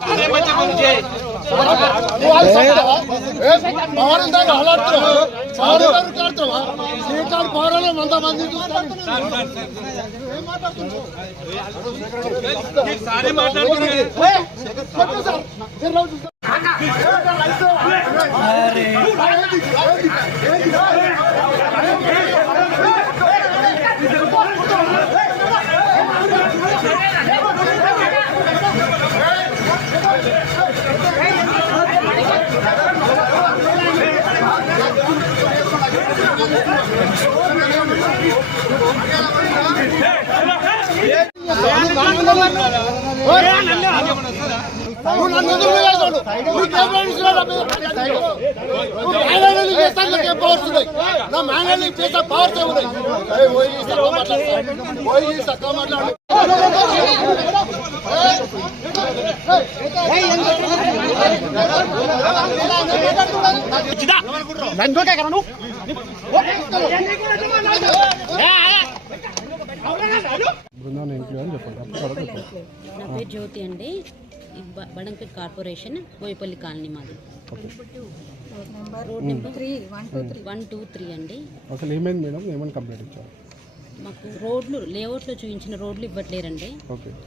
నా పేరు జ్యోతి అండి. బడంపేట్ కార్పొరేషన్ బోయపల్లి కాలనీ మాది. రోడ్ నెంబర్ 123 అండి. అసలు ఏమైంది మేడం? ఏమైనా కంప్లైంట్ ఇచ్చారు? మాకు రోడ్లు లేఅవుట్లో చూపించిన రోడ్లు ఇవ్వట్లేరండి.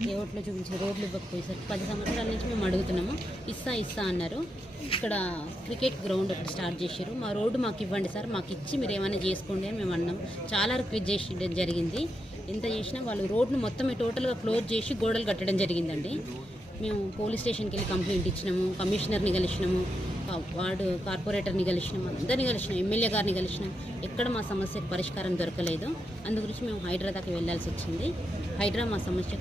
లేఅవుట్లో చూపించిన రోడ్లు ఇవ్వకపోయేసరికి 10 సంవత్సరాల నుంచి మేము అడుగుతున్నాము. ఇస్తా అన్నారు. ఇక్కడ క్రికెట్ గ్రౌండ్ ఒకటి స్టార్ట్ చేశారు. మా రోడ్డు మాకు ఇవ్వండి సార్, మాకు ఇచ్చి మీరు ఏమైనా చేసుకోండి అని మేము అన్నాం. చాలా రిక్వెస్ట్ చేసి జరిగింది. ఎంత చేసినా వాళ్ళు రోడ్ను మొత్తం టోటల్గా క్లోజ్ చేసి గోడలు కట్టడం జరిగిందండి. మేము పోలీస్ స్టేషన్కి వెళ్ళి కంప్లైంట్ ఇచ్చినాము, కమిషనర్ని కలిసినాము, వార్డు కార్పొరేటర్ని కలిసినాము, అందరినీ కలిసినాం, ఎమ్మెల్యే గారిని కలిసినాం. ఎక్కడ మా సమస్యకు పరిష్కారం దొరకలేదు. అందు గురించి మేము హైడ్రా దాకా వెళ్ళాల్సి వచ్చింది. హైడ్రా మా సమస్య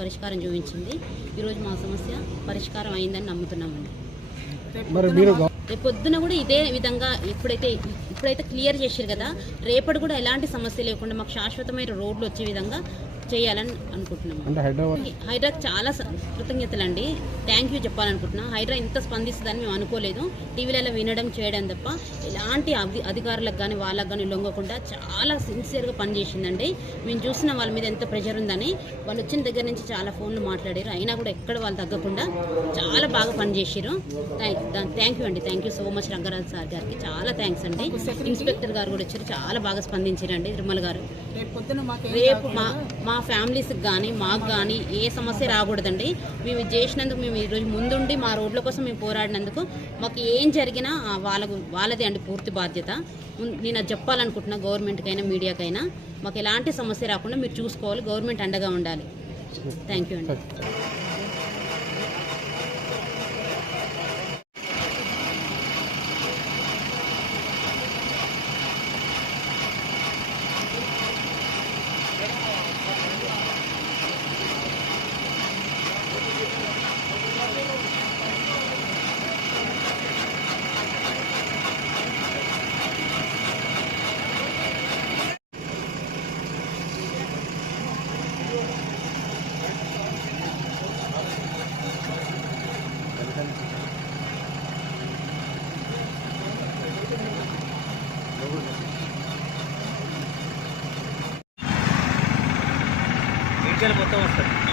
పరిష్కారం చూపించింది. ఈరోజు మా సమస్య పరిష్కారం అయిందని నమ్ముతున్నామండి. రేపు పొద్దున కూడా ఇదే విధంగా ఇప్పుడైతే క్లియర్ చేశారు కదా, రేపటి కూడా ఎలాంటి సమస్య లేకుండా మాకు శాశ్వతమైన రోడ్లు వచ్చే విధంగా చేయాలని అనుకుంటున్నాము. హైడ్రాకి చాలా కృతజ్ఞతలండి, థ్యాంక్ యూ చెప్పాలనుకుంటున్నాం. హైడ్రా ఇంత స్పందిస్తుందని మేము అనుకోలేదు. టీవీలలో వినడం చేయడం తప్ప ఎలాంటి అధికారులకు కానీ వాళ్ళకు కానీ లొంగకుండా చాలా సిన్సియర్గా పనిచేసిందండి. మేము చూసిన వాళ్ళ మీద ఎంత ప్రెషర్ ఉందని వాళ్ళు వచ్చిన దగ్గర నుంచి చాలా ఫోన్లు మాట్లాడారు. అయినా కూడా ఎక్కడ వాళ్ళు తగ్గకుండా చాలా బాగా పనిచేసారు. థ్యాంక్ యూ అండి, thank you so much. Rangaraju sir గారికి చాలా థ్యాంక్స్ అండి. ఇన్స్పెక్టర్ గారు కూడా వచ్చారు, చాలా బాగా స్పందించారండి. తిరుమల గారు రేపు మా ఫ్యామిలీస్కి కానీ మాకు కానీ ఏ సమస్య రాకూడదండి. మేము చేసినందుకు, మేము ఈరోజు ముందుండి మా రోడ్ల కోసం మేము పోరాడినందుకు మాకు ఏం జరిగినా వాళ్ళదే అండి పూర్తి బాధ్యత. నేను అది చెప్పాలనుకుంటున్నా గవర్నమెంట్కైనా మీడియాకైనా, మాకు ఎలాంటి సమస్య రాకుండా మీరు చూసుకోవాలి, గవర్నమెంట్ అండగా ఉండాలి. థ్యాంక్ యూ అండి. మొత్తం వస్తుంది.